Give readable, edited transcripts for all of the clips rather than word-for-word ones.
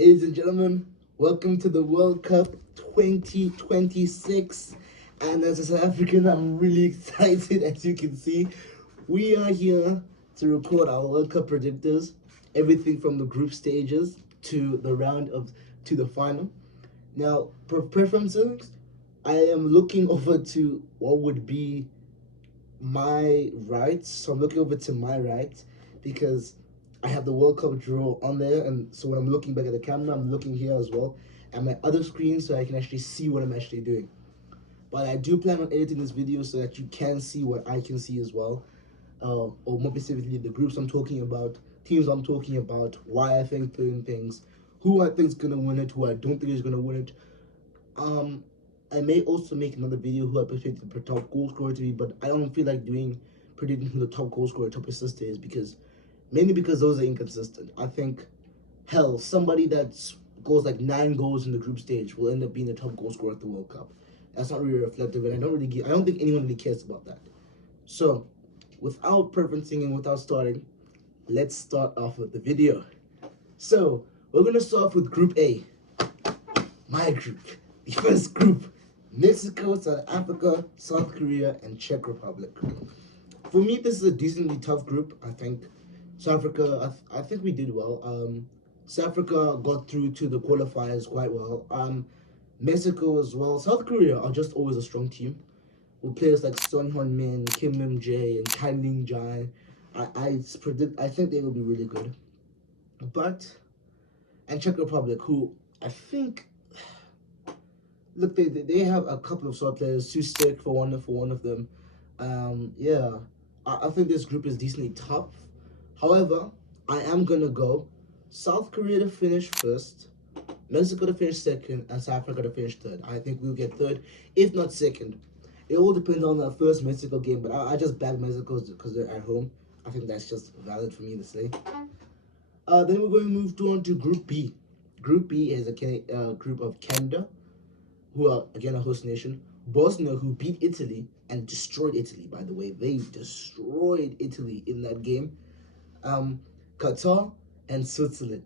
Ladies and gentlemen, welcome to the World Cup 2026. And as a South African, I'm really excited. As you can see, we are here to record our World Cup predictors, everything from the group stages to the to the final. Now, preferences, I am looking over to what would be my rights. So I'm looking over to my rights because I have the World Cup draw on there, and so when I'm looking back at the camera, I'm looking here as well at my other screen so I can actually see what I'm actually doing. But I do plan on editing this video so that you can see what I can see as well, or more specifically the groups I'm talking about, teams I'm talking about, why I think certain things, who I think is gonna win it, who I don't think is gonna win it. Um, I may also make another video who I predict the top goal scorer to be, but I don't feel like predicting who the top goal scorer, top assister is mainly because those are inconsistent. I think, hell, somebody that goes like 9 goals in the group stage will end up being the top goal scorer at the World Cup. That's not really reflective, and I don't think anyone really cares about that. So, without preferencing and without starting, let's start off with the video. So, we're gonna start off with Group A, my group, the first group: Mexico, South Africa, South Korea, and Czech Republic. For me, this is a decently tough group. I think South Africa, I think we did well. South Africa got through to the qualifiers quite well. Mexico as well. South Korea are just always a strong team with players like Son Heung-min, Kim Min-jae, and Kan Ling-jae. I think they will be really good. But and Czech Republic, who I think, look, they have a couple of star players. Susek for one of them. Yeah, I think this group is decently tough. However, I am gonna go South Korea to finish first, Mexico to finish second, and South Africa to finish third. I think we'll get third, if not second. It all depends on the first Mexico game, but I just back Mexico because they're at home. I think that's just valid for me to say. Then we're going to move on to Group B. Group B is a group of Canada, who are again a host nation, Bosnia, who beat Italy and destroyed Italy. By the way, they destroyed Italy in that game. Qatar, and Switzerland.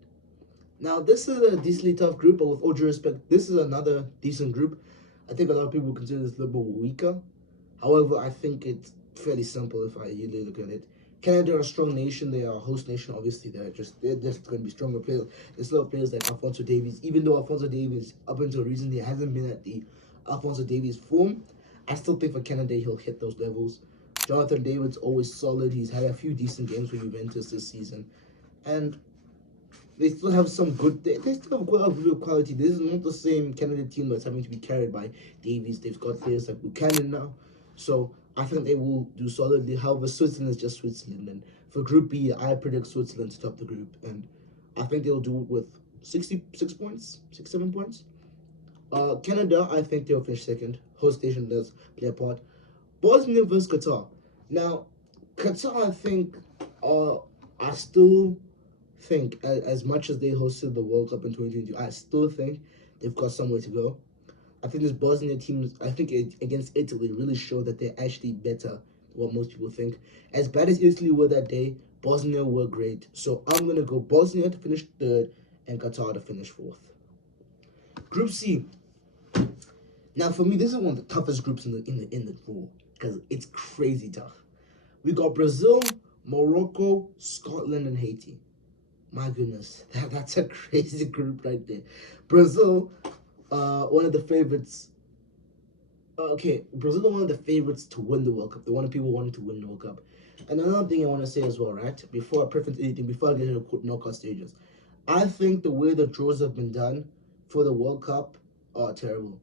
Now, this is a decently tough group, but with all due respect, this is another decent group. I think a lot of people consider this a little bit weaker. However, I think it's fairly simple if I really look at it. Canada are a strong nation. They are a host nation. Obviously, they're just going to be stronger players. There's a lot of players like Alphonso Davies. Even though Alphonso Davies, up until recently, hasn't been at the Alphonso Davies form, I still think for Canada he'll hit those levels. Jonathan David's always solid. He's had a few decent games for Juventus this season, and they still have some good. They still have quite a real quality. This is not the same Canada team that's having to be carried by Davies. They've got players like Buchanan now, so I think they will do solidly. However, Switzerland is just Switzerland, and for Group B, I predict Switzerland to top the group, and I think they'll do it with 7 points. Canada, I think they'll finish second. Host nation does play a part. Bosnia versus Qatar. Now, Qatar, I think, I still think, as much as they hosted the World Cup in 2022, I still think they've got somewhere to go. I think this Bosnia team, I think against Italy, really showed that they're actually better than what most people think. As bad as Italy were that day, Bosnia were great. So I'm going to go Bosnia to finish third and Qatar to finish fourth. Group C. Now, for me, this is one of the toughest groups in the draw because it's crazy tough. We got Brazil, Morocco, Scotland, and Haiti. My goodness, that's a crazy group right there. Brazil, one of the favorites. Brazil are one of the favorites to win the World Cup. They're one of the people wanting to win the World Cup. And another thing I want to say as well, right? Before I preference anything, before I get into the knockout stages, I think the way the draws have been done for the World Cup are terrible.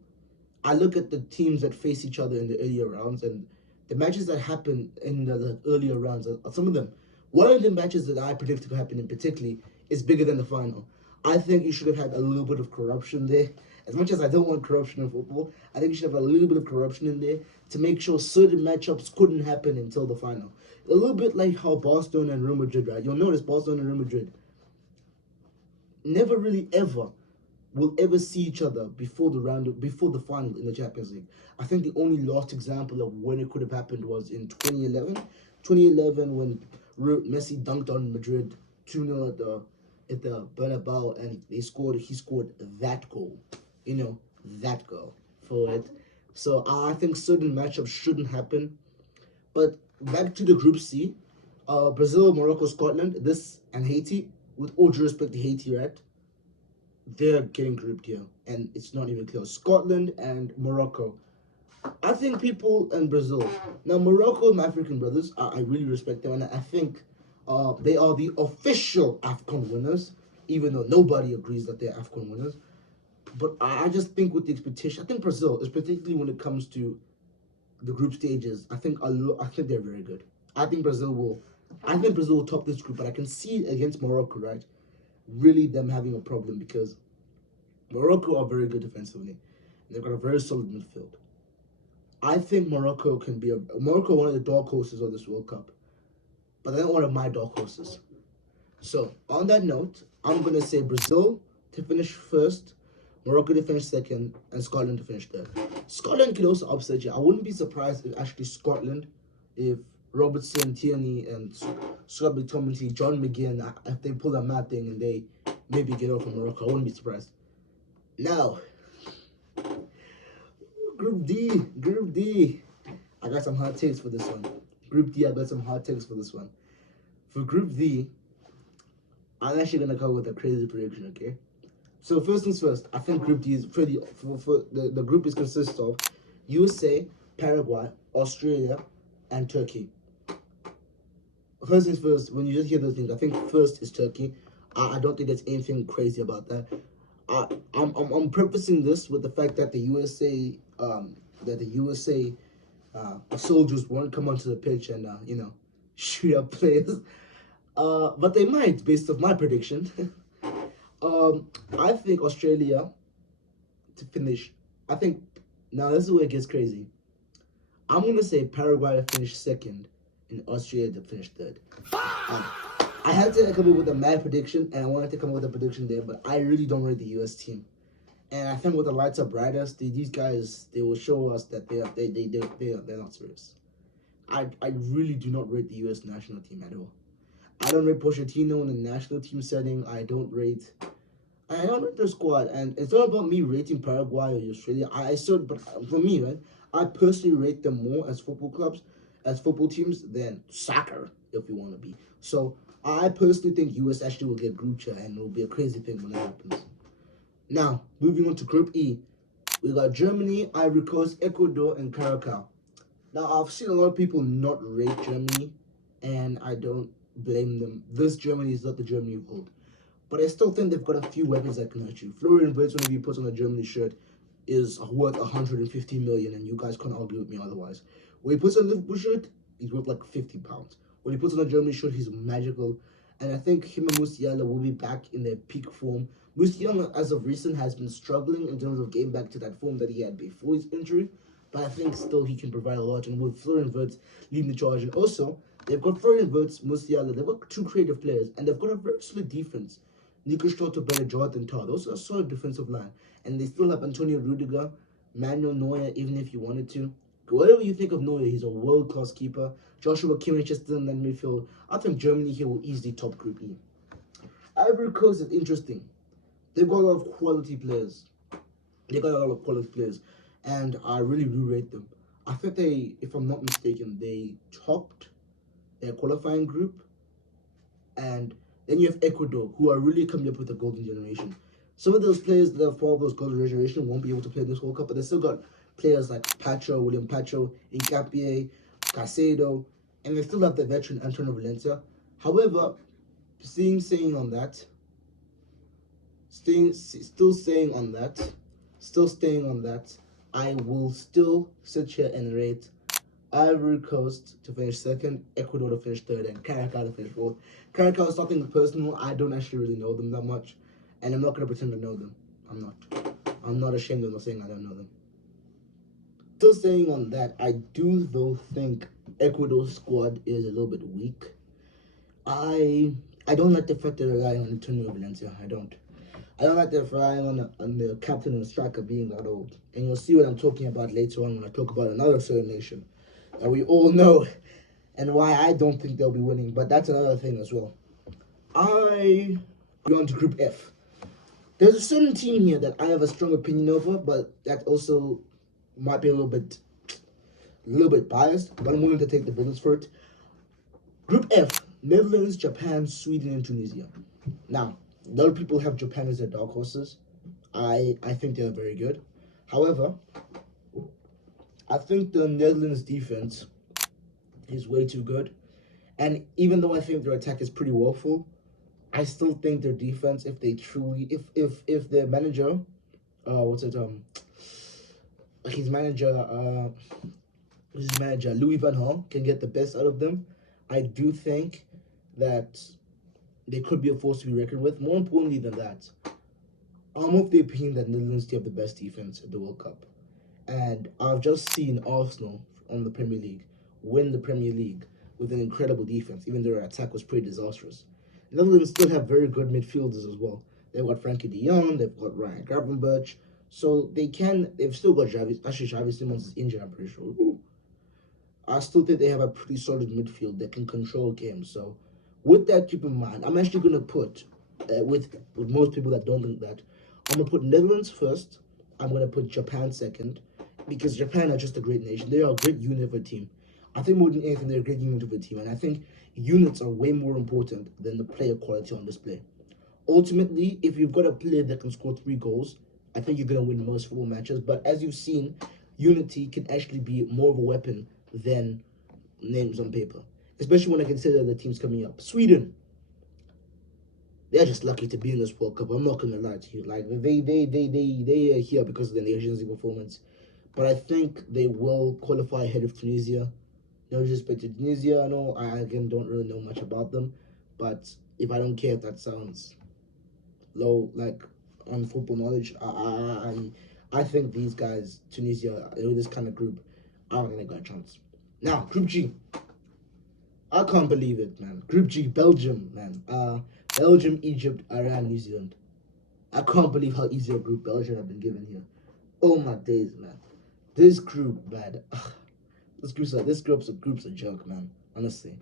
I look at the teams that face each other in the earlier rounds, and the matches that happen in the earlier rounds are some of them. One of the matches that I predict to happen in particularly is bigger than the final. I think you should have had a little bit of corruption there. As much as I don't want corruption in football, I think you should have a little bit of corruption in there to make sure certain matchups couldn't happen until the final. A little bit like how Barcelona and Real Madrid, right? You'll notice Barcelona and Real Madrid never really ever will ever see each other before the final in the Champions League. I think the only last example of when it could have happened was in 2011. 2011 when Messi dunked on Madrid 2-0 hit the Bernabeu, and he scored that goal, that goal for it. So I think certain matchups shouldn't happen. But back to the Group C, Brazil, Morocco, Scotland, this and Haiti. With all due respect to Haiti, right? They're getting grouped here, and it's not even close. Scotland and Morocco. I think people in Brazil. Now, Morocco, my African brothers, I really respect them, and I think they are the official AFCON winners, even though nobody agrees that they're AFCON winners. But I just think with the expectation, I think Brazil is particularly when it comes to the group stages. I think they're very good. I think Brazil will top this group, but I can see against Morocco, right? Really, them having a problem because Morocco are very good defensively. They've got a very solid midfield. I think Morocco one of the dark horses of this World Cup, but they're not one of my dark horses. So on that note, I'm gonna say Brazil to finish first, Morocco to finish second, and Scotland to finish third. Scotland can also upset you. I wouldn't be surprised if actually Scotland, if Robertson, Tierney, and Scott McTominay, John McGinn, if they pull that mad thing and they maybe get off from Morocco, I wouldn't be surprised. Now, Group D. I got some hot takes for this one. Group D, I got some hot takes for this one. For Group D, I'm actually gonna come with a crazy prediction, okay? So first things first, I think Group D is pretty. The group is consists of USA, Paraguay, Australia, and Turkey. First things first, when you just hear those things, I think first is Turkey. I don't think there's anything crazy about that. I'm prefacing this with the fact that the USA soldiers won't come onto the pitch and shoot up players. But they might, based off my prediction. I think Australia to finish. I think now this is where it gets crazy. I'm gonna say Paraguay to finish second and Australia to finish third. I had to come up with a mad prediction, and I wanted to come up with a prediction there, but I really don't rate the U.S. team. And I think with the lights up brightest, these guys, they will show us that they're not serious. I really do not rate the U.S. national team at all. I don't rate Pochettino in the national team setting. I don't rate their squad, and it's not about me rating Paraguay or Australia. But for me, right, I personally rate them more as football clubs, as football teams than soccer, if you want to be. So I personally think US actually will get group chat, and it will be a crazy thing when that happens. Now, moving on to Group E, we got Germany, Ivory Coast, Ecuador, and Curacao. Now, I've seen a lot of people not rate Germany, and I don't blame them. This Germany is not the Germany of old. But I still think they've got a few weapons that can hurt you. Florian Wirtz, whenever he puts on a Germany shirt, is worth 150 million, and you guys can't argue with me otherwise. When he puts on a Liverpool shirt, he's worth like 50 pounds. When he puts on a Germany shirt, he's magical. And I think him and Musiala will be back in their peak form. Musiala, as of recent, has been struggling in terms of getting back to that form that he had before his injury. But I think still he can provide a lot. And with Florian Wirtz leading the charge. And also, they've got Florian Wirtz, Musiala. They've got two creative players. And they've got a very solid defense. Nico Stoltenberg, Jonathan Tah. Those are a solid defensive line. And they still have Antonio Rudiger, Manuel Neuer, even if you wanted to. Whatever you think of Neuer, he's a world-class keeper. Joshua Kimmich is still in that midfield. I think Germany here will easily top Group E. Ivory Coast is interesting. They've got a lot of quality players. And I really do rate them. I think they, if I'm not mistaken, they topped their qualifying group. And then you have Ecuador, who are really coming up with a golden generation. Some of those players that have followed those golden generation won't be able to play this World Cup, but they still got players like William Pacho, Hincapié, Caicedo, and they still have the veteran Antonio Valencia. However, still staying on that, I will still sit here and rate Ivory Coast to finish second, Ecuador to finish third, and Curacao to finish fourth. Curacao is something personal. I don't actually really know them that much, and I'm not going to pretend to know them. I'm not ashamed of saying I don't know them. Still staying on that, I do though think Ecuador's squad is a little bit weak. I don't like the fact that they're relying on Antonio Valencia. I don't like they're relying on the captain and the striker being that old. And you'll see what I'm talking about later on when I talk about another certain nation that we all know and why I don't think they'll be winning. But that's another thing as well. I We're on to Group F. There's a certain team here that I have a strong opinion over, but that also might be a little bit biased, but I'm willing to take the business for it. Group F: Netherlands, Japan, Sweden, and Tunisia. Now, a lot of people have Japan as their dark horses. I think they're very good. However, I think the Netherlands defense is way too good. And even though I think their attack is pretty woeful, I still think their defense, if they truly, if their manager, what's it, his manager, Louis Van Gaal can get the best out of them, I do think that they could be a force to be reckoned with. More importantly than that, I'm of the opinion that Netherlands do have the best defense at the World Cup. And I've just seen Arsenal on the Premier League win the Premier League with an incredible defense, even though their attack was pretty disastrous. The Netherlands still have very good midfielders as well. They've got Frankie de Jong, they've got Ryan Gravenberch, so they've still got Xavi Simons is injured, I'm pretty sure. Ooh. I still think they have a pretty solid midfield that can control games. So, with that keep in mind, I'm actually going to put, with most people that don't think that, I'm going to put Netherlands first. I'm going to put Japan second, because Japan are just a great nation. They are a great unit of a team. I think more than anything, they're a great unit of a team. And I think units are way more important than the player quality on display. Ultimately, if you've got a player that can score 3 goals, I think you're going to win most football matches. But as you've seen, unity can actually be more of a weapon than names on paper, especially when I consider the teams coming up. Sweden, they're just lucky to be in this World Cup. I'm not gonna lie to you. Like they are here because of the Nations League performance, but I think they will qualify ahead of Tunisia. No disrespect to Tunisia, I know I again don't really know much about them, but if I don't care if that sounds low, like on football knowledge, I think these guys, Tunisia, this kind of group, aren't gonna get a chance. Now, Group G. I can't believe it, man. Group G, Belgium, man. Belgium, Egypt, Iran, New Zealand. I can't believe how easy a group Belgium have been given here. Oh my days, man. This group, man. This group's a joke, man. Honestly,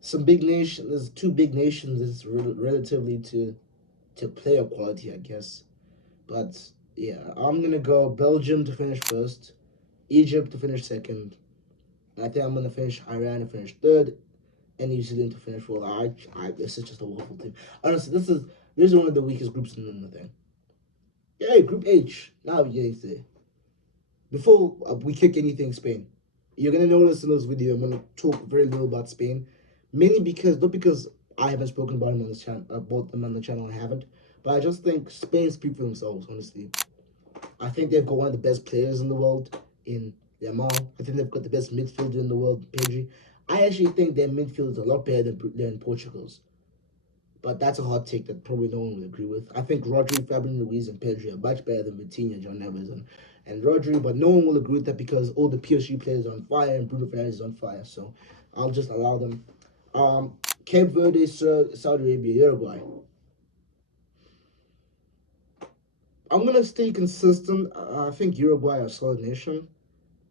some big nation. There's 2 big nations. It's relatively to player quality, I guess. But yeah, I'm gonna go Belgium to finish first, Egypt to finish second. I think I'm gonna finish Iran to finish third, and New Zealand to finish fourth. This is just a woeful team. Honestly, this is one of the weakest groups in the thing. Yeah, Group H. Now we get into it. Before we kick anything Spain, you're gonna notice in this video I'm gonna talk very little about Spain, mainly because not because I haven't spoken about them on this channel, about them on the channel. I haven't, but I just think Spain speak for themselves. Honestly, I think they've got one of the best players in the world in Yamal. I think they've got the best midfielder in the world, Pedri. I actually think their midfield is a lot better than Portugal's. But that's a hot take that probably no one would agree with. I think Rodri, Fabian Ruiz, and Pedri are much better than Vitinha, John Neves, and Rodri. But no one will agree with that because all the PSG players are on fire and Bruno Fernandes is on fire. So I'll just allow them. Cape Verde, Saudi Arabia, Uruguay. I'm gonna stay consistent. I think Uruguay are a solid nation.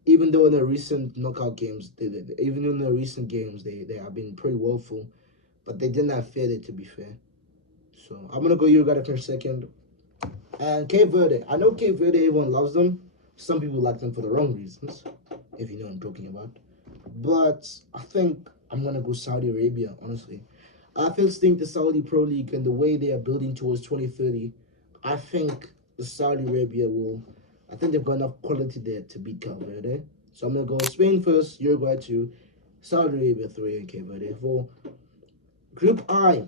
Even though in their recent knockout games, even in their recent games, they have been pretty woeful, but they didn't have fair, to be fair. So I'm gonna go Uruguay to finish second. And Cape Verde. I know Cape Verde, everyone loves them. Some people like them for the wrong reasons, if you know what I'm talking about. But I think I'm gonna go Saudi Arabia, honestly. I just think the Saudi Pro League and the way they are building towards 2030, I think the Saudi Arabia will. I think they've got enough quality there to beat Cape Verde. So I'm gonna go Spain first, Uruguay 2, Saudi Arabia 3, and Cape Verde 4. Group I.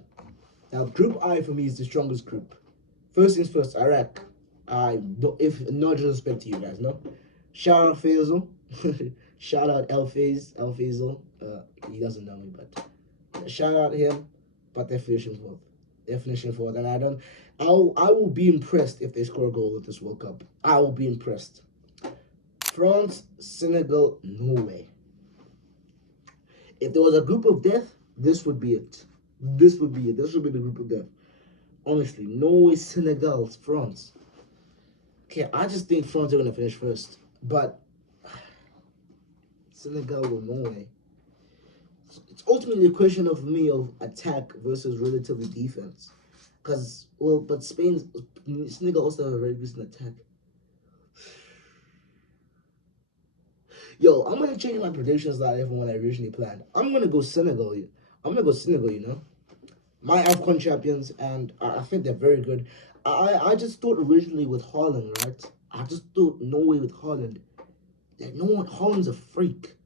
Now, Group I for me is the strongest group. First things first, Iraq. If no disrespect to you guys, no. Shout out Faisal. Shout out El Faisal. He doesn't know me, but shout out him. But they're finishing fourth. They're finishing fourth, and I will be impressed if they score a goal at this World Cup. I will be impressed. France, Senegal, Norway. If there was a group of death, this would be it. This would be it. This would be the group of death. Honestly, Norway, Senegal, France. Okay, I just think France are going to finish first. But Senegal or Norway. It's ultimately a question of me of attack versus relatively defense. Because, well, but Senegal also have a very recent attack. Yo, I'm gonna change my predictions like everyone I originally planned. I'm gonna go Senegal. I'm gonna go Senegal. My AFCON champions, and I think they're very good. I just thought originally with Holland, right? I just thought Norway with Holland. Like no one, Holland's a freak.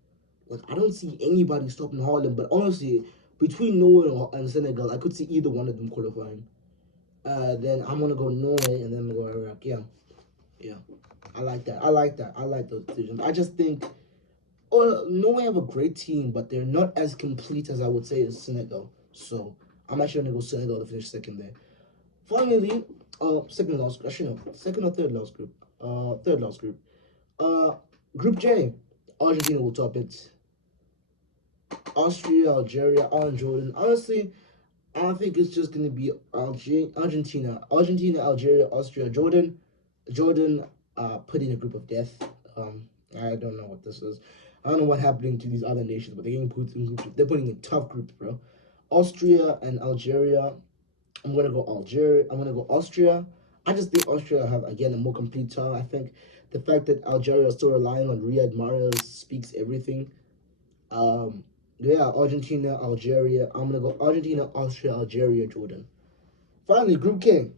Like I don't see anybody stopping Holland. But honestly, between Norway and Senegal, I could see either one of them qualifying. Then I'm gonna go Norway, and then I'm gonna go Iraq. Yeah, yeah. I like that. I like that. I like those decisions. I just think, oh, Norway have a great team, but they're not as complete as I would say as Senegal. So I'm actually gonna go Senegal to finish second there. Finally, second last. Actually, no, second or third last group. Third last group. Uh, Group J. Argentina will top it. Austria, Algeria, and Jordan. Honestly, I think it's just gonna be Argentina, Algeria, Austria, Jordan. Jordan put in a group of death. I don't know what this is. I don't know what happening to these other nations, but they're getting put in groups. They're putting in tough groups, bro. Austria and Algeria. I'm gonna go Algeria. I'm gonna go Austria. I just think Austria have again a more complete team. I think the fact that Algeria is still relying on Riyad Mahrez speaks everything. Yeah, Argentina, Algeria. I'm gonna go Argentina, Austria, Algeria, Jordan. Finally, Group K.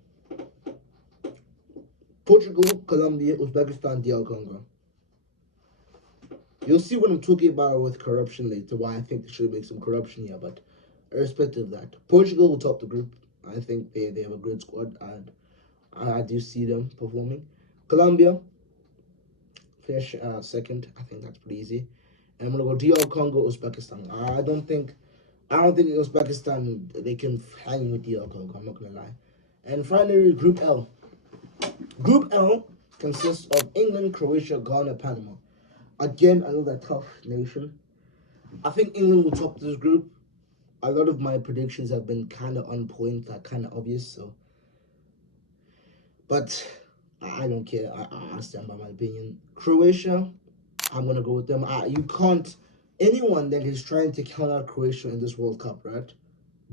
Portugal, Colombia, Uzbekistan, DR Congo. You'll see what I'm talking about with corruption later, why I think they should make some corruption here, but irrespective of that, Portugal will top the group. I think they have a good squad, and I do see them performing. Colombia, finish second. I think that's pretty easy. And I'm gonna go DR Congo, Uzbekistan. I don't think Uzbekistan they can hang with DR Congo. I'm not gonna lie. And finally, Group L. Group L consists of England, Croatia, Ghana, Panama. Again, another tough nation. I think England will top this group. A lot of my predictions have been kind of on point, like kind of obvious. So, but I don't care. I stand by my opinion. Croatia, I'm gonna go with them. You can't. Anyone that is trying to count out Croatia in this World Cup, right?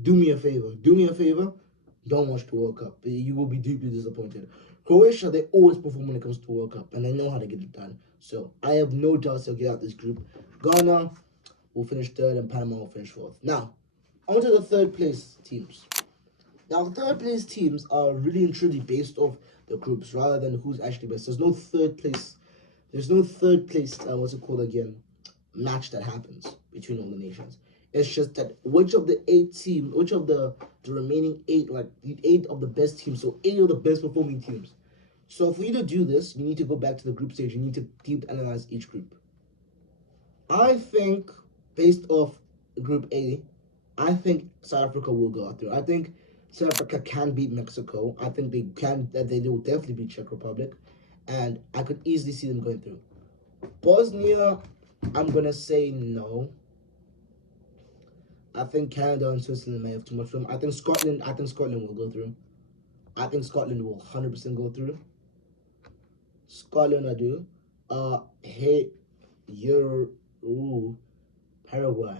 Do me a favor. Do me a favor. Don't watch the World Cup. You will be deeply disappointed. Croatia, they always perform when it comes to World Cup, and they know how to get it done. So I have no doubts they'll get out this group. Ghana will finish third, and Panama will finish fourth. Now, on to the third place teams. Now, third place teams are really and truly based off the groups rather than who's actually best. There's no third place. There's no third place. What's it called again? Match that happens between all the nations. It's just that which of the remaining eight, like the eight of the best teams, so eight of the best performing teams. So for you to do this, you need to go back to the group stage. You need to deep analyze each group. I think based off Group A, I think South Africa will go through. I think South Africa can beat Mexico. I think they can. That they will definitely beat Czech Republic, and I could easily see them going through. Bosnia, I'm gonna say no. I think Canada and Switzerland may have too much room. I think Scotland will go through. I think Scotland will 100% go through. Scotland, I do. Hey, Paraguay.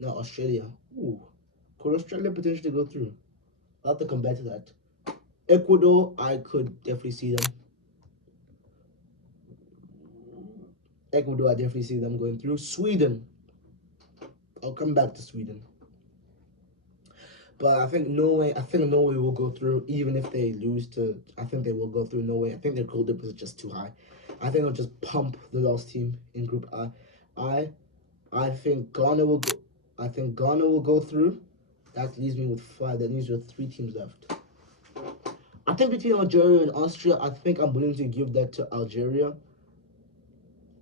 No, Australia. Ooh, could Australia potentially go through? I'll have to come back to that. Ecuador, I could definitely see them. Ecuador, I definitely see them going through. Sweden, I'll come back to Sweden. But I think Norway will go through even if they lose to. I think they will go through Norway. I think their goal difference is just too high. I think they'll just pump the last team in Group I. I think Ghana will go. I think Ghana will go through. That leaves me with 5. That leaves me with 3 teams left. I think between Algeria and Austria, I think I'm willing to give that to Algeria.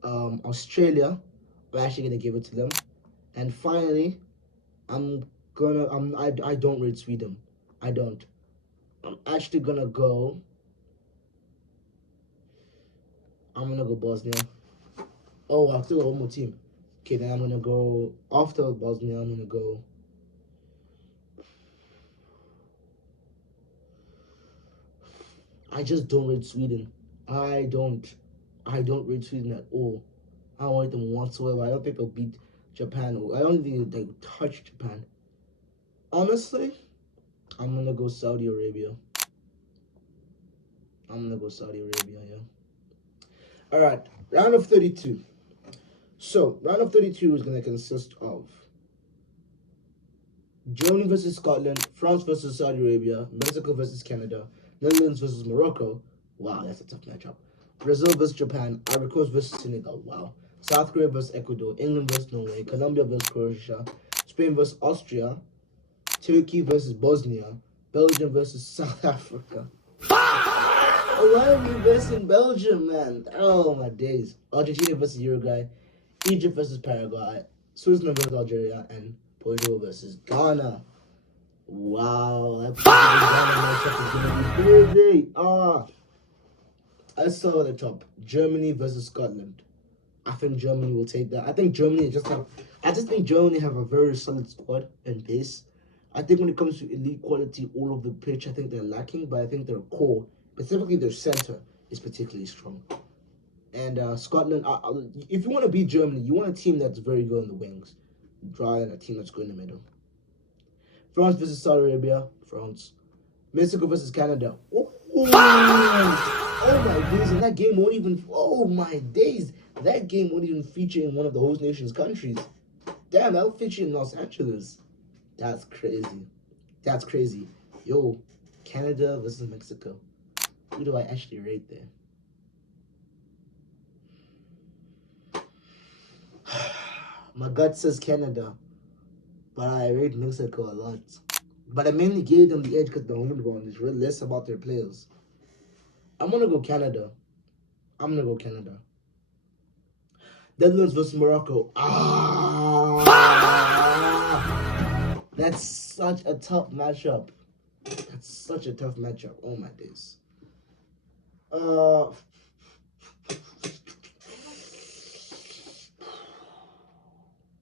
Australia, I'm actually gonna give it to them. And finally, I don't rate Sweden. I don't. I'm actually gonna go. I'm gonna go Bosnia. Oh, I still got one more team. Okay, then I'm gonna go after Bosnia. I'm gonna go. I just don't rate Sweden. I don't rate Sweden at all. I don't rate them whatsoever. I don't think they'll beat Japan. I don't think they touch Japan. Honestly, I'm gonna go Saudi Arabia. Yeah. All right, round of 32. So, round of 32 is gonna consist of Germany versus Scotland, France versus Saudi Arabia, Mexico versus Canada, Netherlands versus Morocco. Wow, that's a tough matchup. Brazil versus Japan, Ivory Coast versus Senegal. Wow. South Korea versus Ecuador, England versus Norway, Colombia versus Croatia, Spain versus Austria, Turkey versus Bosnia, Belgium versus South Africa. Oh, why are we versing Belgium, man? Oh my days. Argentina versus Uruguay, Egypt versus Paraguay, Switzerland versus Algeria, and Portugal versus Ghana. Wow, that Portugal Ghana matchup is gonna be crazy. I saw at the top Germany versus Scotland. I think Germany will take that. I just think Germany have a very solid squad and base. I think when it comes to elite quality, all of the pitch, I think they're lacking, but I think their core, specifically their center, is particularly strong. And Scotland, if you want to beat Germany, you want a team that's very good in the wings, rather than a team that's good in the middle. France versus Saudi Arabia, France. Mexico versus Canada. Oh my days, and that game won't even. Oh my days, that game won't even feature in one of the host nations' countries. Damn, that'll feature in Los Angeles. That's crazy. That's crazy. Yo, Canada versus Mexico. Who do I actually rate there? My gut says Canada, but I rate Mexico a lot. But I mainly gave them the edge because the home ground is really less about their players. I'm gonna go Canada. Netherlands versus Morocco. That's such a tough matchup. Oh my days.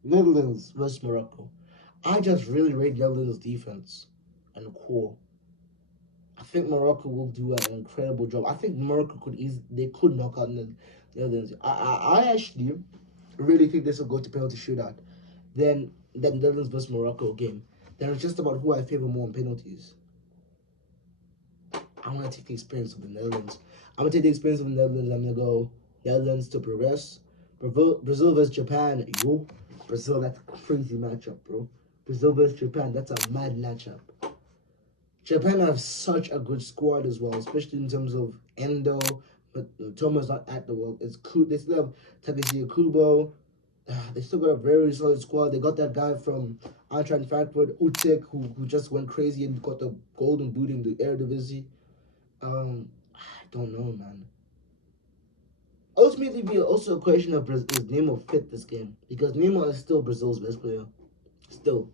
Netherlands versus Morocco. I just really rate Netherlands' defense and core. I think Morocco will do an incredible job. I think Morocco could knock out the Netherlands. I actually really think this will go to penalty shootout. Then the Netherlands versus Morocco game. Then it's just about who I favor more on penalties. I want to take the experience of the Netherlands. I'm gonna go Netherlands to progress. Brazil versus Japan. Yo, Brazil, that's a crazy matchup, bro. Brazil versus Japan, that's a mad matchup. Japan have such a good squad as well, especially in terms of Endo. But Toma's not at the world. They still have Takeshi Kubo. They still got a very solid squad. They got that guy from Eintracht Frankfurt, Utek, who just went crazy and got the golden boot in the Eredivisie. I don't know, man. Ultimately, be also a question of is Neymar fit this game, because Neymar is still Brazil's best player. Still,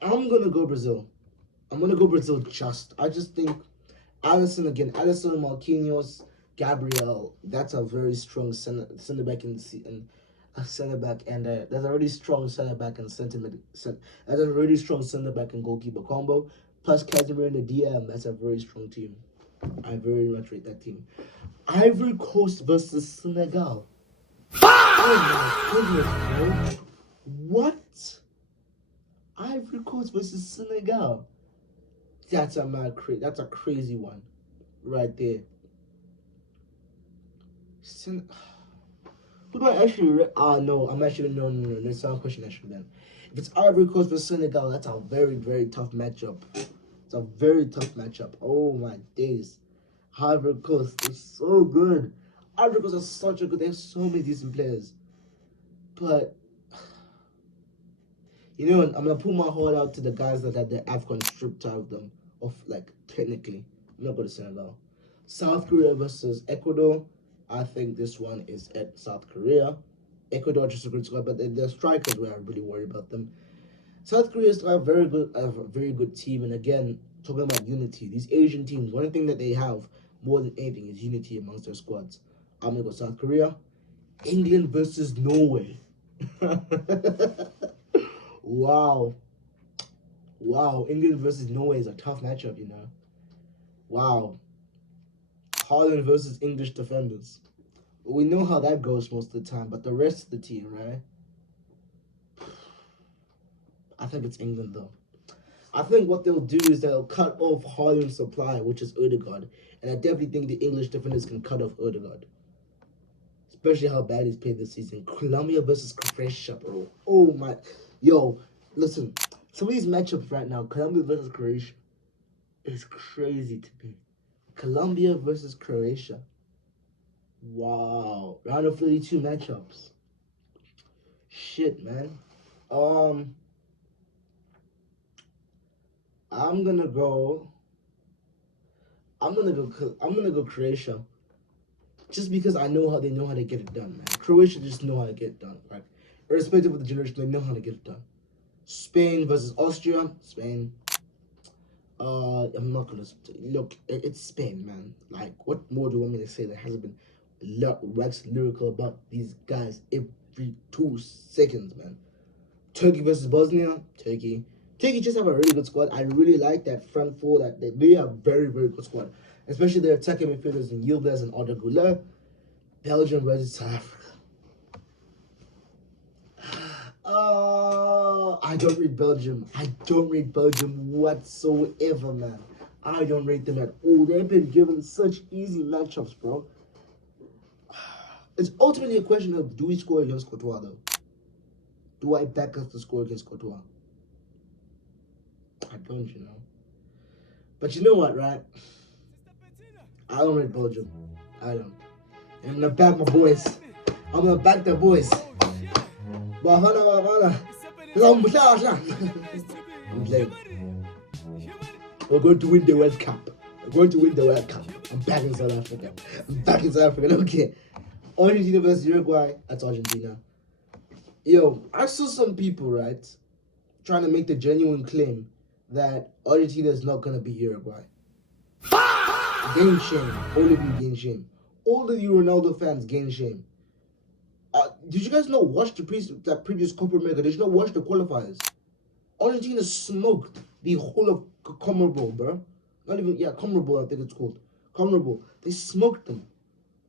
I'm gonna go Brazil. I just think Alisson, Marquinhos, Gabriel. That's a very strong center back and a center back, and there's a really strong center back and That's a really strong center back and goalkeeper combo. Plus Casemiro and the DM. That's a very strong team. I very much rate that team. Ivory Coast versus Senegal. Oh my goodness, bro! What? Ivory Coast versus Senegal. That's a crazy one, right there. Who do I actually? No. I'm actually no. That's not a question actually. Then, if it's Ivory Coast versus Senegal, that's a very very tough matchup. It's a very tough matchup. Oh my days, Ivory Coast is so good. Ivory Coast is such a good. They have so many decent players, but I'm gonna put my heart out to the guys that had the AFCON stripped out of them. Like technically, I'm not going to Senegal. South Korea versus Ecuador. I think this one is at South Korea. Ecuador just a good squad, but the strikers were really worried about them. South Korea is a very good team, and again, talking about unity, these Asian teams, one thing that they have more than anything is unity amongst their squads. I'm gonna go South Korea. England versus Norway. Wow. England versus Norway is a tough matchup, Wow. Holland versus English defenders. We know how that goes most of the time, but the rest of the team, right? I think it's England, though. I think what they'll do is they'll cut off Haaland's supply, which is Odegaard. And I definitely think the English defenders can cut off Odegaard. Especially how bad he's played this season. Colombia versus Croatia, bro. Oh my. Yo, listen. Some of these matchups right now, Colombia versus Croatia, is crazy to me. Colombia versus Croatia. Wow. Round of 32 matchups. Shit, man. Um, I'm gonna go. I'm gonna go Croatia. Just because I know how they know how to get it done, man. Croatia just know how to get it done. Like, irrespective of the generation, they know how to get it done. Spain versus Austria. Spain. I'm not gonna look. It's Spain, man. Like, what more do you want me to say? There hasn't been wax lyrical about these guys every 2 seconds, man. Turkey versus Bosnia. Turkey. Turkey just have a really good squad. I really like that front four. That they have very good squad, especially their attacking midfielders in Yildiz and Arda Güler. Belgium versus South Africa. I don't rate Belgium. I don't rate Belgium whatsoever, man. I don't rate them at all. They've been given such easy matchups, bro. It's ultimately a question of, do we score against Courtois, though? Do I back us to score against Courtois? I don't, you know. But you know what, right? I don't rate Belgium. I don't. I'm gonna back my boys. I'm gonna back the boys. I'm playing. We're going to win the World Cup. We're going to win the World Cup. I'm back in South Africa. I'm back in South Africa. Okay. Argentina versus Uruguay. That's Argentina. Yo, I saw some people, right, trying to make the genuine claim that Argentina is not going to be Uruguay. Gain shame. All of you gain shame. All of you Ronaldo fans gain shame. Did you guys not watch that previous Copa America? Did you not watch the qualifiers? Argentina smoked the whole of CONMEBOL, bro. Not even, CONMEBOL, I think it's called. CONMEBOL. They smoked them.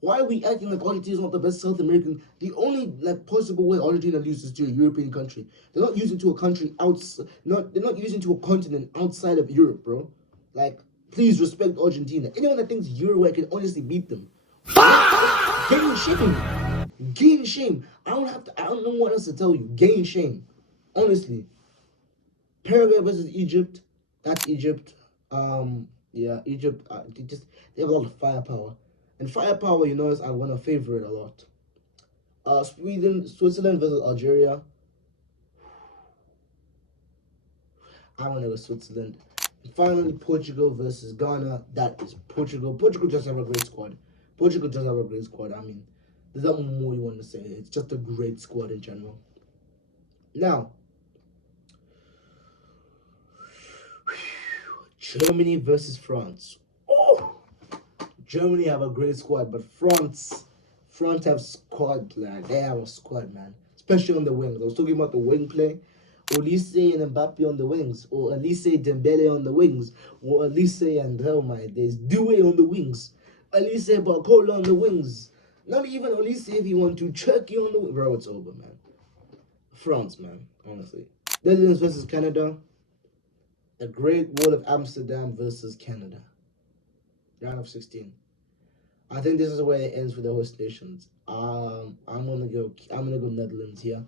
Why are we acting like Argentina is not the best South American? The only possible way Argentina loses to a European country. They're not using to a country outside. They're not using to a continent outside of Europe, bro. Like, please respect Argentina. Anyone that thinks Uruguay can honestly beat them, gain shame. Gain shame. I don't know what else to tell you. Gain shame. Honestly. Paraguay versus Egypt. That's Egypt. Egypt. They have a lot of firepower. And firepower, you know, is I want to favor it a lot. Switzerland versus Algeria. I want to go Switzerland. And finally, Portugal versus Ghana. That is Portugal. Portugal just have a great squad. I mean, there's not more you want to say. It's just a great squad in general. Now, Germany versus France. Oh, Germany have a great squad, but France have squad, like they have a squad, man. Especially on the wings. I was talking about the wing play. Olise and Mbappe on the wings, or Olise Dembele on the wings, or Olise and there's Doué on the wings, Olise Barcola on the wings. Not even Olise if you want to Turkey on the wings. Bro, it's over, man. France, man, honestly. Netherlands versus Canada. The Great Wall of Amsterdam versus Canada. Round of 16. I think this is where it ends for the host nations. I'm gonna go Netherlands here.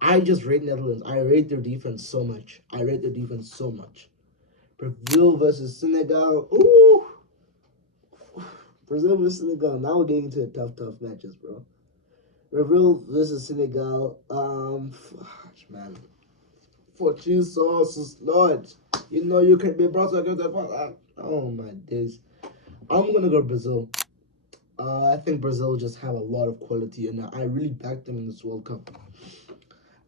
I just rate Netherlands. I rate their defense so much. Brazil versus Senegal. Ooh. Brazil versus Senegal. Now we're getting into the tough matches, bro. Brazil versus Senegal. Man. For Jesus, Lord. You know you can be brought against the. Oh my days. I'm gonna go Brazil. I think Brazil just have a lot of quality, and I really backed them in this World Cup.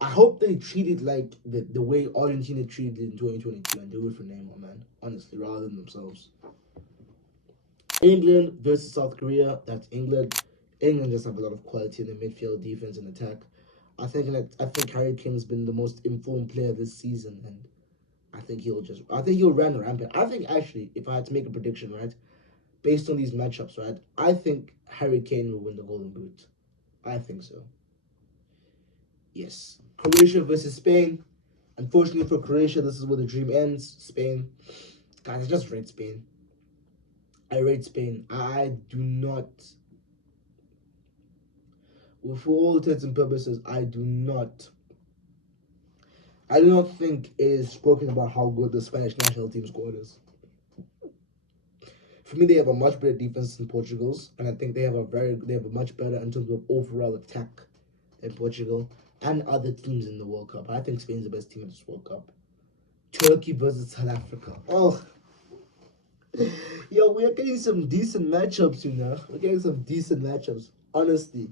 I hope they treat it like the way Argentina treated it in 2022 and do it for Neymar, man. Honestly, rather than themselves. England versus South Korea. That's England. England just have a lot of quality in the midfield, defense, and attack. I think Harry Kane's been the most informed player this season, and I think he'll run rampant. I think actually, if I had to make a prediction, right, based on these matchups, right, I think Harry Kane will win the Golden Boot. I think so. Yes. Croatia versus Spain. Unfortunately for Croatia, this is where the dream ends. Spain, guys, I just rate Spain. I rate Spain. I do not, for all intents and purposes, I do not think it is spoken about how good the Spanish national team squad is. For me, they have a much better defense than Portugal's, and I think they have a much better in terms of overall attack than Portugal and other teams in the World Cup. I think Spain's the best team in this World Cup. Turkey versus South Africa. Oh, yo, we are getting some decent matchups, you know. We're getting some decent matchups, honestly.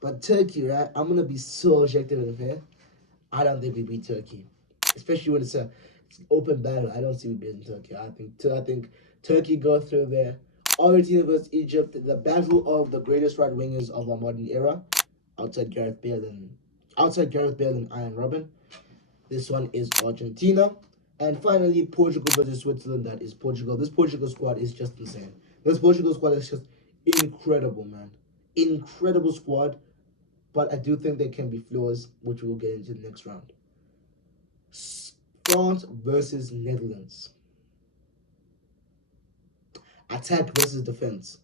But Turkey, right? I'm gonna be so objective and fair. I don't think we beat Turkey, especially when it's an open battle. I don't see we beating Turkey. I think Turkey go through there. Argentina versus Egypt, the battle of the greatest right wingers of our modern era, outside Gareth Bale and Iron Robin. This one is Argentina. And finally, Portugal versus Switzerland. That is Portugal. This Portugal squad is just insane. This Portugal squad is just incredible, man. Incredible squad. But I do think there can be flaws, which we'll get into the next round. France versus Netherlands. Attack versus defense.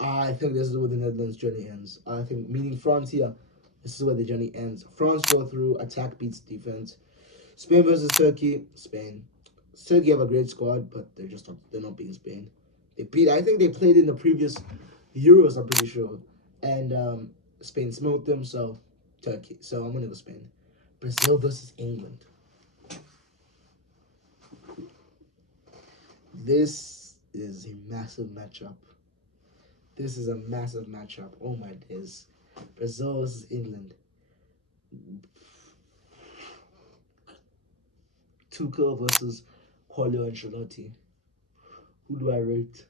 I think this is where the Netherlands' journey ends. I think, meaning France here, this is where the journey ends. France go through, attack beats defense. Spain versus Turkey. Spain. Turkey have a great squad, but they're not beating Spain. I think they played in the previous Euros, I'm pretty sure. And Spain smoked them, so Turkey. So I'm gonna go Spain. Brazil versus England. This is a massive matchup. This is a massive matchup. Oh my days. Brazil versus England. Tuchel versus Carlo Ancelotti. Who do I rate?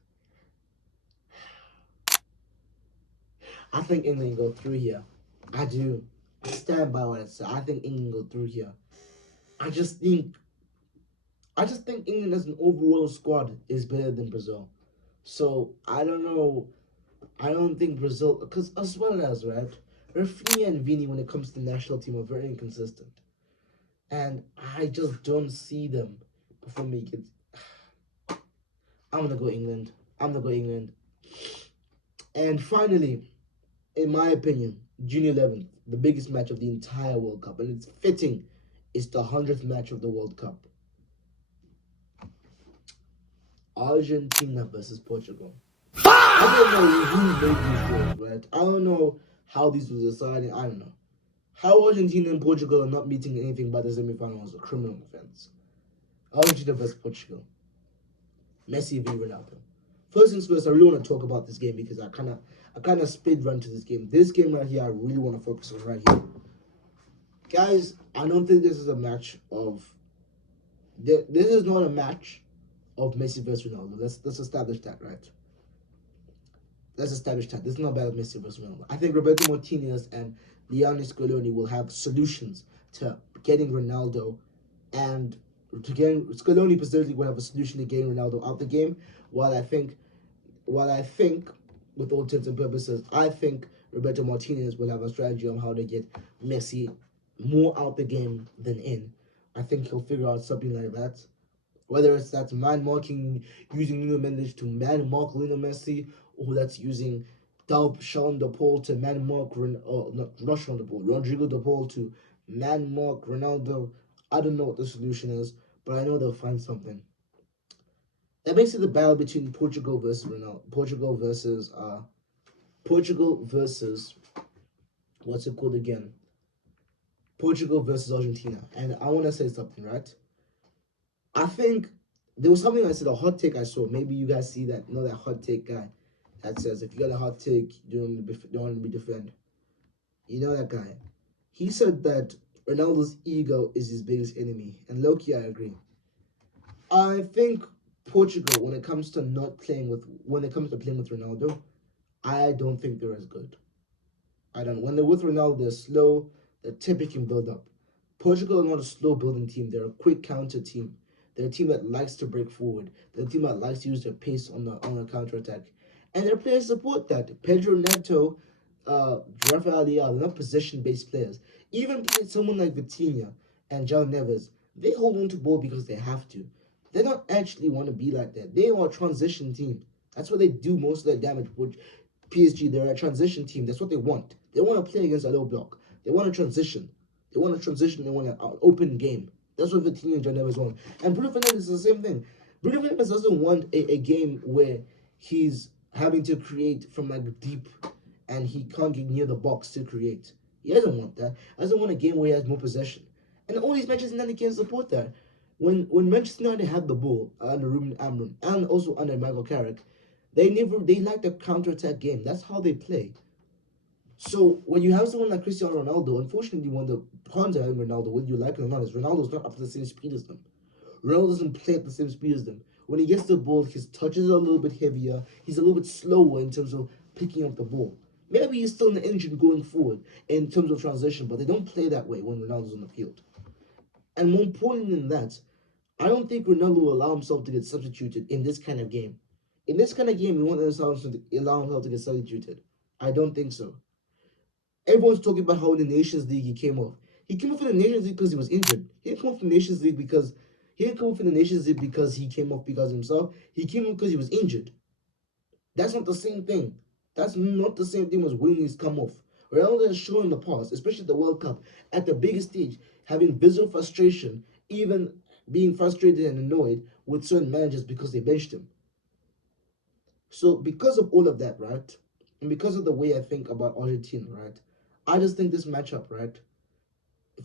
I think England go through here. I do. I stand by what I said. I think England go through here. I just think England as an overall squad is better than Brazil. So I don't know. I don't think Brazil, because as well as right, Rafinha and Vini when it comes to the national team are very inconsistent, and I just don't see them performing it. I'm gonna go England. And finally, in my opinion, June 11th, the biggest match of the entire World Cup, and it's fitting, it's the 100th match of the World Cup. Argentina versus Portugal. I don't know who made these rules, right? I don't know how these were decided. I don't know. How Argentina and Portugal are not meeting anything but the semifinals is a criminal offense. Argentina versus Portugal. Messi v Ronaldo. First things first, I really want to talk about this game because I kind of speed run to this game. This game right here, I really want to focus on right here. Guys, I don't think this is a match of. This is not a match of Messi versus Ronaldo. Let's establish that, right? Let's establish that. This is not about Messi versus Ronaldo. I think Roberto Martinez and Lionel Scaloni will have solutions to getting Ronaldo, and Scaloni specifically will have a solution to getting Ronaldo out the game. While I think, with all intents and purposes, I think Roberto Martinez will have a strategy on how to get Messi more out the game than in. I think he'll figure out something like that. Whether it's that man marking, using Nuno Mendes to man mark Lionel Messi, or that's using Sean De Paul to man mark, not Sean De Paul, Rodrigo De Paul to man mark Ronaldo. I don't know what the solution is, but I know they'll find something. That makes it the battle between Portugal versus what's it called again? Portugal versus Argentina. And I want to say something, right? I think there was something I said, a hot take I saw. Maybe you guys see that, that hot take guy that says if you got a hot take, you don't want to be defend. You know that guy. He said that Ronaldo's ego is his biggest enemy. And low-key, I agree. I think Portugal, when it comes to playing with Ronaldo, I don't think they're as good. I don't. When they're with Ronaldo, they're slow. They're typically build up. Portugal is not a slow building team. They're a quick counter team. They're a team that likes to break forward. They're a team that likes to use their pace on a counter attack, and their players support that. Pedro Neto, Rafael Leao, they're not possession based players. Even someone like Vitinha and João Neves, they hold on to ball because they have to. They don't actually want to be like that. They are a transition team. That's what they do most of their damage. With PSG, they're a transition team. That's what they want. They want to play against a low block. They want to transition. They want to transition. They want an open game. That's what Vitinha and João Neves want. And Bruno Fernandes is the same thing. Bruno Fernandes doesn't want a game where he's having to create from like deep and he can't get near the box to create. He doesn't want that. He doesn't want a game where he has more possession. And all these Manchester United can support that. When Manchester United had the ball under Ruben Amorim and also under Michael Carrick, they like the counter attack game. That's how they play. So when you have someone like Cristiano Ronaldo, unfortunately, when the cons of Ronaldo, whether you like it or not, is Ronaldo's not up to the same speed as them. Ronaldo doesn't play at the same speed as them. When he gets the ball, his touches are a little bit heavier. He's a little bit slower in terms of picking up the ball. Maybe he's still in the engine going forward in terms of transition, but they don't play that way when Ronaldo's on the field. And more important than that, I don't think Ronaldo will allow himself to get substituted in this kind of game. In this kind of game, he won't allow himself to get substituted. I don't think so. Everyone's talking about how in the Nations League he came off. He came off in the Nations League because he was injured. He didn't come off in the Nations League because he didn't come off in the Nations League because he came off because of himself. He came off because he was injured. That's not the same thing. That's not the same thing as when he's come off. Ronaldo has shown in the past, especially the World Cup, at the biggest stage, having visual frustration, even being frustrated and annoyed with certain managers because they benched him. So because of all of that, right, and because of the way I think about Argentina, right, I just think this matchup, right,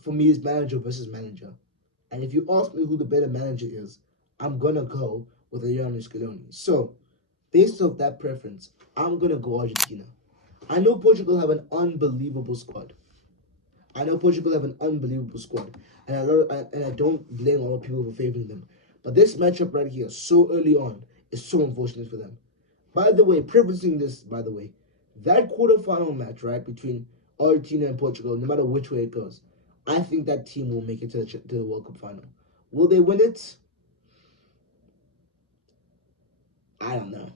for me is manager versus manager. And if you ask me who the better manager is, I'm gonna go with Lionel Scaloni. So, based off that preference, I'm gonna go Argentina. I know Portugal have an unbelievable squad. And I don't blame a lot of people for favoring them. But this matchup right here, so early on, is so unfortunate for them. By the way, preferencing this, by the way, that quarterfinal match, right, between Argentina and Portugal, no matter which way it goes, I think that team will make it to the World Cup final. Will they win it? I don't know.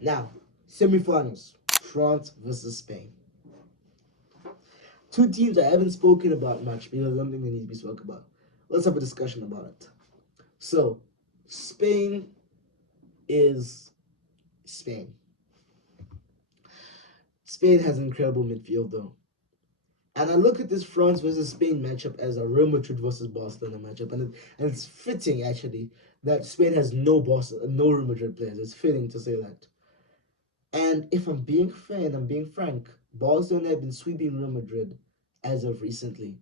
Now, semifinals, France versus Spain. Two teams I haven't spoken about much because I don't think they need to be spoken about. Let's have a discussion about it. So, Spain is Spain. Spain has an incredible midfield, though. And I look at this France versus Spain matchup as a Real Madrid versus Barcelona matchup, and it's fitting actually that Spain has no Real Madrid players. It's fitting to say that. And if I'm being fair and I'm being frank, Barcelona have been sweeping Real Madrid as of recently.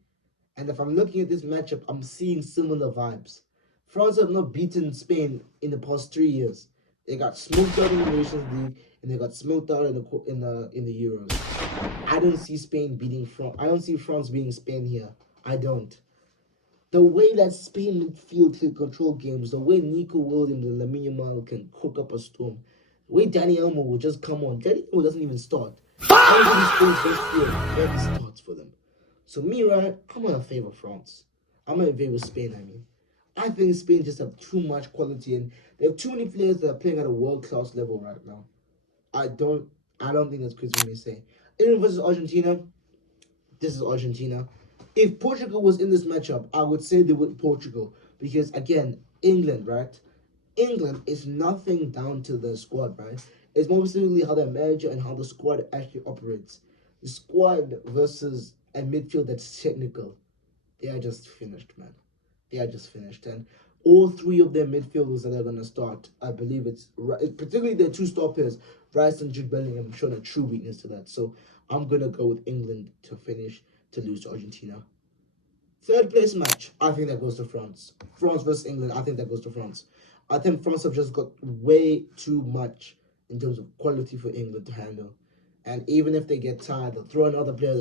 And if I'm looking at this matchup, I'm seeing similar vibes. France have not beaten Spain in the past 3 years. They got smoked out in the Nations League and they got smoked out in the Euros. I don't see Spain beating France. I don't see France beating Spain here. I don't. The way that Spain midfield can control games, the way Nico Williams and Lamine Yamal can cook up a storm, the way Dani Olmo will just come on. Dani Olmo doesn't even start. Spain's starts for them. So me, right, I'm gonna favor France. I'm gonna favor Spain, I think Spain just have too much quality and they have too many players that are playing at a world-class level right now. I don't think that's crazy for me to say. England versus Argentina, this is Argentina. If Portugal was in this matchup, I would say they would Portugal. Because again, England, right? England is nothing down to the squad, right? It's more specifically how their manager and how the squad actually operates. The squad versus a midfield that's technical. They are just finished, man. They are just finished. And all three of their midfielders that are going to start, I believe particularly their two stoppers, Rice and Jude Bellingham, I'm showing a true weakness to that. So I'm going to go with England to finish to lose to Argentina. Third place match, I think that goes to France. France versus England, I think that goes to France. I think France have just got way too much in terms of quality for England to handle. And even if they get tired, they'll throw another player,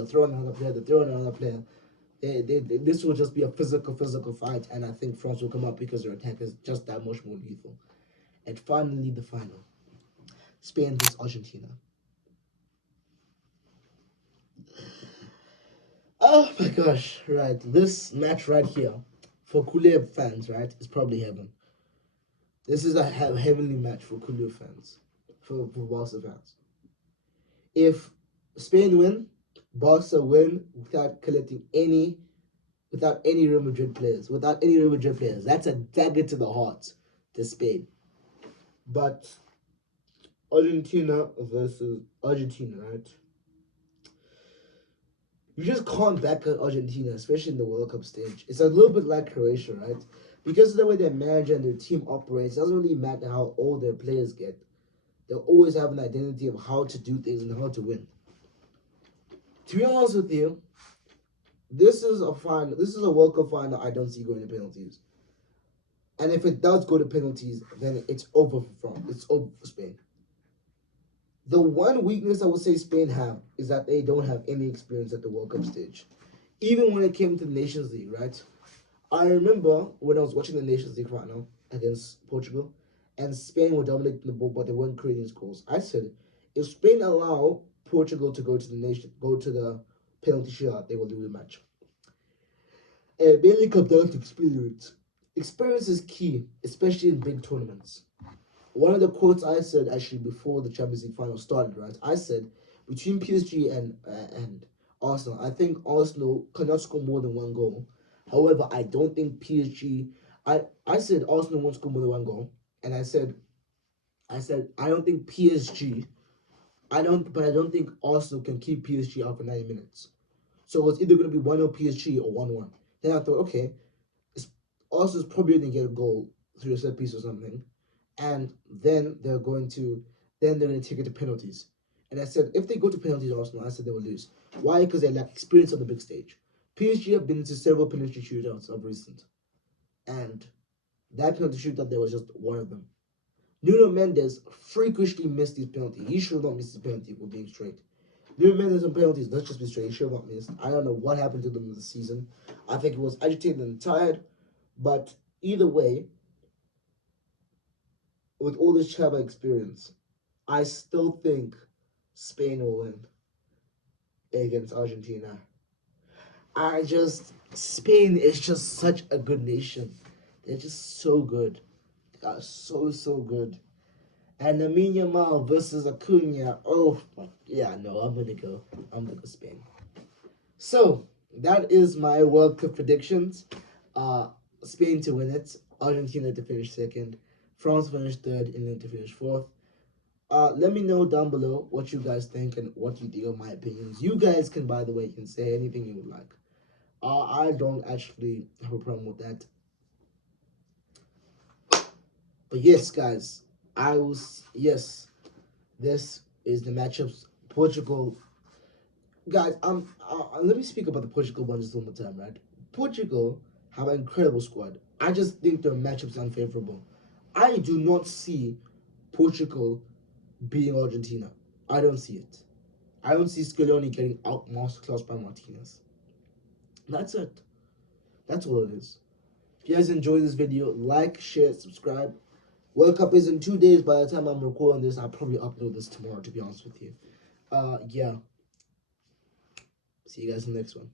this will just be a physical fight, and I think France will come up because their attack is just that much more lethal. And finally, the final. Spain versus Argentina. Oh my gosh, right. This match right here, for Koulé fans, right, is probably heaven. This is a heavenly match for Koulé fans, for Barca fans. If Spain win, Barca win without collecting any without any Real Madrid players. Without any Real Madrid players, that's a dagger to the heart to Spain. But Argentina versus Argentina, right? You just can't back Argentina, especially in the World Cup stage. It's a little bit like Croatia, right? Because of the way their manager and their team operates, it doesn't really matter how old their players get. They'll always have an identity of how to do things and how to win. To be honest with you, this is a World Cup final I don't see going to penalties. And if it does go to penalties, then it's over for France. It's over for Spain. The one weakness I would say Spain have is that they don't have any experience at the World Cup stage. Even when it came to the Nations League, right? I remember when I was watching the Nations League final against Portugal, and Spain were dominating the ball, but they weren't creating scores. I said, if Spain allow Portugal to go to the penalty shootout, they will lose the match. It mainly comes down to experience. Experience is key, especially in big tournaments. One of the quotes I said actually before the Champions League final started, right? I said between PSG and Arsenal, I think Arsenal cannot score more than one goal. However, I don't think PSG. I said Arsenal won't score more than one goal, and I said I don't think PSG. I don't think Arsenal can keep PSG out for 90 minutes. So it's either going to be 1-0 PSG or 1-1. Then I thought, okay, Arsenal's probably going to get a goal through a set piece or something, and then they're going to take it to penalties. And I said if they go to penalties, Arsenal, I said they will lose. Why? Because they lack experience on the big stage. PSG have been into several penalty shootouts of recent, and that penalty shootout there was just one of them. Nuno Mendes freakishly missed his penalty. He should not miss his penalty for being straight. Nuno Mendes on penalties, let's just be straight, he should not miss. I don't know what happened to them this season. I think he was agitated and tired, but either way, with all this Chava experience, I still think Spain will win against Argentina. Spain is just such a good nation. They're just so good. They are so good. And Lamine Yamal versus Acuna. Oh, yeah, no, I'm gonna go Spain. So that is my World Cup predictions. Spain to win it, Argentina to finish second, France finished third, England to finish fourth. Let me know down below what you guys think and what you think of my opinions. You guys can, by the way, can say anything you would like. I don't actually have a problem with that. But yes, guys, yes, this is the matchups. Portugal, guys. Let me speak about the Portugal one just one more time, right? Portugal have an incredible squad. I just think their matchups unfavorable. I do not see Portugal beating Argentina. I don't see it. I don't see Scaloni getting out masterclass by Martinez. That's it. That's all it is. If you guys enjoyed this video, like, share, subscribe. World Cup is in 2 days. By the time I'm recording this, I'll probably upload this tomorrow, to be honest with you. Yeah. See you guys in the next one.